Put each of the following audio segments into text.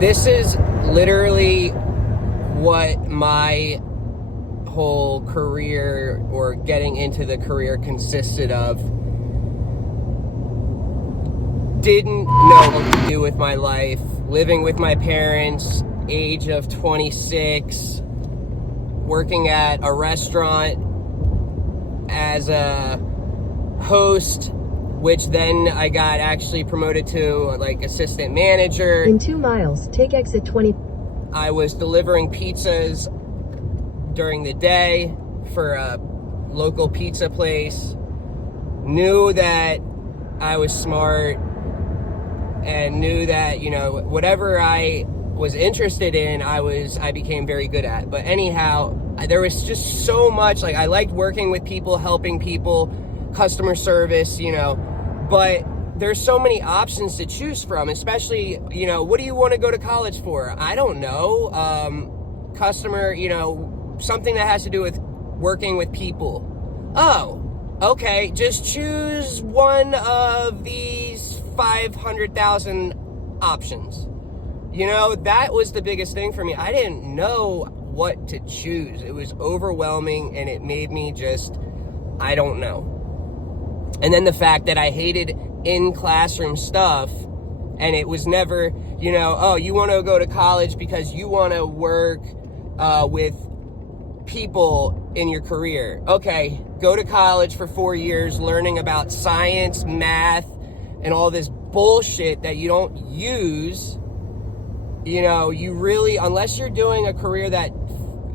This is literally what my whole career, or getting into the career, consisted of. Didn't know what to do with my life. Living with my parents, age of 26, working at a restaurant as a host, which then I got actually promoted to like assistant manager. In 2 miles, take exit 20. I was delivering pizzas during the day for a local pizza place. Knew that I was smart and knew that, you know, whatever I was interested in, I became very good at. But anyhow, there was just so much, like, I liked working with people, helping people, customer service, you know, but there's so many options to choose from, especially, you know, what do you want to go to college for? I don't know. Customer, you know, something that has to do with working with people. Oh, okay, just choose one of these 500,000 options. You know, that was the biggest thing for me. I didn't know what to choose. It was overwhelming, and it made me just, I don't know. And then the fact that I hated in-classroom stuff, and it was never, you know, oh, you want to go to college because you want to work with people in your career. Okay, go to college for 4 years learning about science, math, and all this bullshit that you don't use. You know, you really, unless you're doing a career that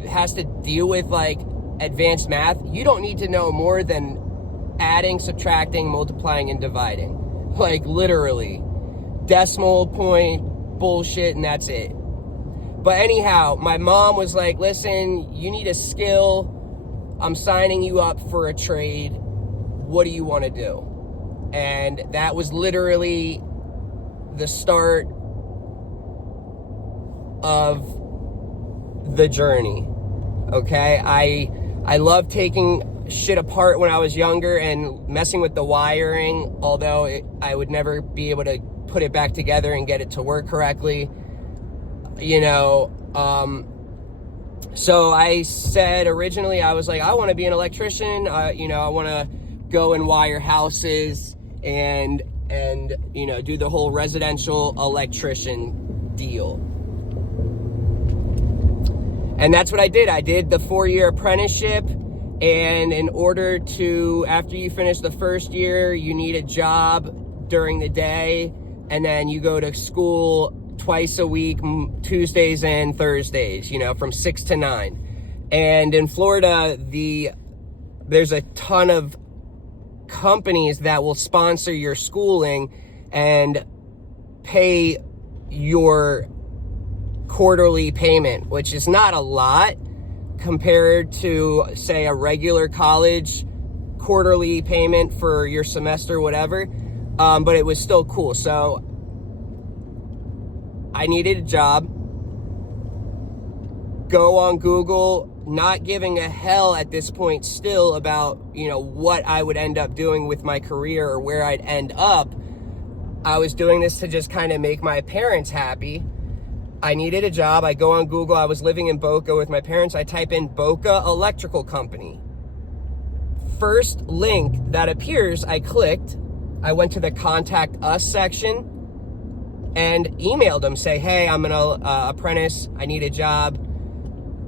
has to deal with like advanced math, you don't need to know more than adding, subtracting, multiplying, and dividing. Like literally decimal point bullshit, and that's it. But anyhow, my mom was like, listen, you need a skill. I'm signing you up for a trade. What do you want to do? And that was literally the start of the journey. Okay, I loved taking shit apart when I was younger and messing with the wiring, although I would never be able to put it back together and get it to work correctly. You know, so I said originally, I was like, I want to be an electrician. You know, I want to go and wire houses and you know, do the whole residential electrician deal. And that's what I did. I did the 4-year apprenticeship, and in order to, after you finish the first year, you need a job during the day, and then you go to school twice a week, Tuesdays and Thursdays, you know, from 6 to 9. And in Florida, there's a ton of companies that will sponsor your schooling and pay your quarterly payment, which is not a lot compared to, say, a regular college quarterly payment for your semester, whatever. But it was still cool. So I needed a job. Go on Google, not giving a hell at this point still about, you know, what I would end up doing with my career or where I'd end up. I was doing this to just kind of make my parents happy. I needed a job. I go on Google. I was living in Boca with my parents. I type in Boca Electrical Company. First link that appears, I clicked. I went to the Contact Us section and emailed them, say, hey, I'm an apprentice. I need a job.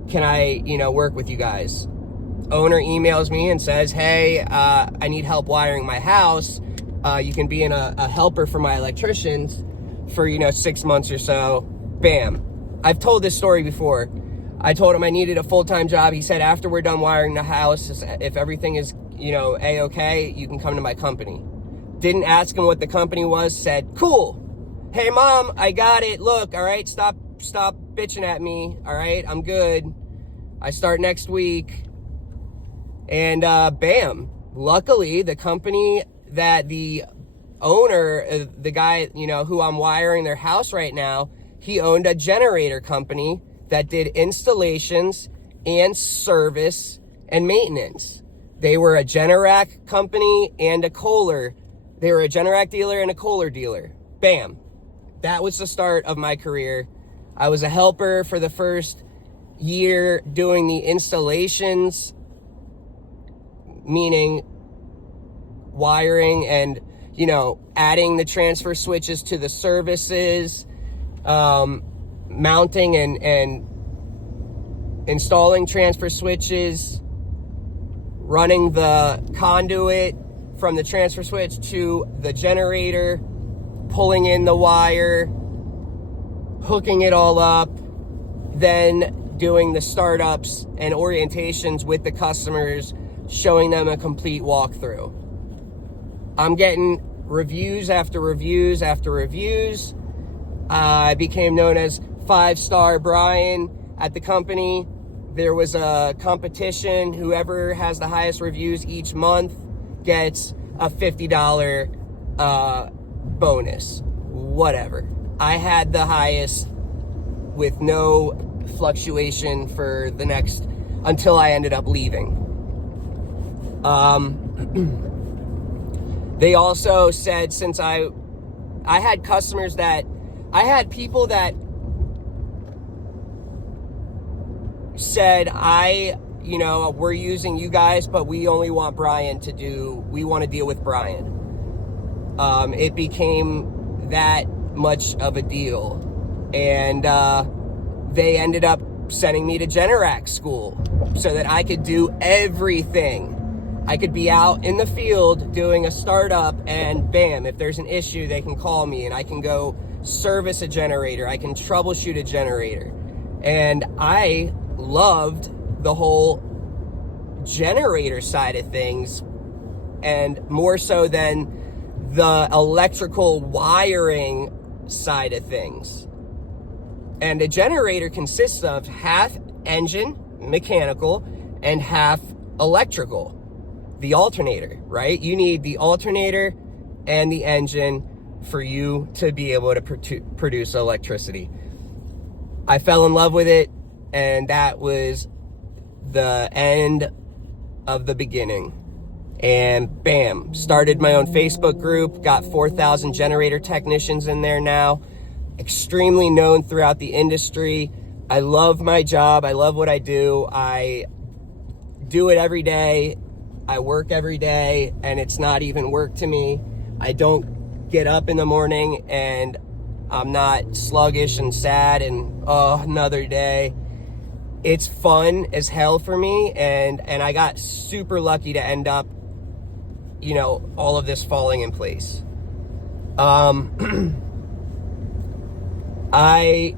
Can I, you know, work with you guys? Owner emails me and says, hey, I need help wiring my house. You can be a helper for my electricians for, you know, 6 months or so. Bam. I've told this story before. I told him I needed a full-time job. He said, after we're done wiring the house, if everything is, you know, A-okay, you can come to my company. Didn't ask him what the company was, said, cool. Hey, Mom, I got it. Look, all right, stop bitching at me. All right, I'm good. I start next week. And bam. Luckily, the company that the owner, the guy, you know, who I'm wiring their house right now, he owned a generator company that did installations and service and maintenance. They were a Generac company and a Kohler. They were a Generac dealer and a Kohler dealer. Bam. That was the start of my career. I was a helper for the first year doing the installations, meaning wiring and, adding the transfer switches to the services, mounting and installing transfer switches, running the conduit from the transfer switch to the generator, pulling in the wire, hooking it all up, then doing the startups and orientations with the customers, showing them a complete walkthrough. I'm getting reviews after reviews after reviews. I became known as 5-star Brian at the company. There was a competition. Whoever has the highest reviews each month gets a $50 bonus. Whatever. I had the highest with no fluctuation for the next, until I ended up leaving. They also said, since I had customers that, I had people that said, we're using you guys, but we only want Brian we want to deal with Brian. It became that much of a deal. And they ended up sending me to Generac school so that I could do everything. I could be out in the field doing a startup, and bam, if there's an issue, they can call me and I can go service a generator. I can troubleshoot a generator. And I loved the whole generator side of things, and more so than the electrical wiring side of things. And a generator consists of half engine, mechanical, and half electrical. The alternator, right? You need the alternator and the engine for you to be able to produce electricity. I fell in love with it, and that was the end of the beginning. And bam, started my own Facebook group, got 4,000 generator technicians in there now. Extremely known throughout the industry. I love my job. I love what I do. I do it every day. I work every day, and it's not even work to me. I don't get up in the morning and I'm not sluggish and sad and, another day. It's fun as hell for me, and I got super lucky to end up, all of this falling in place. I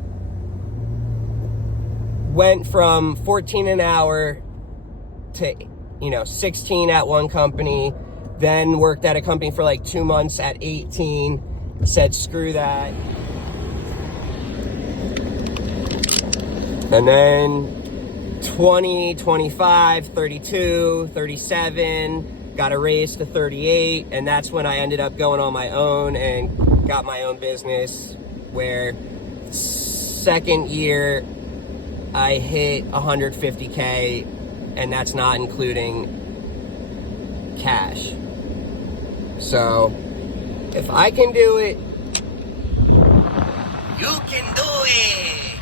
went from 14 an hour to 16 at one company, then worked at a company for like 2 months at 18, said screw that. And then 20, 25, 32, 37, got a raise to 38, and that's when I ended up going on my own and got my own business, where second year I hit 150K, and that's not including cash. So if I can do it, you can do it.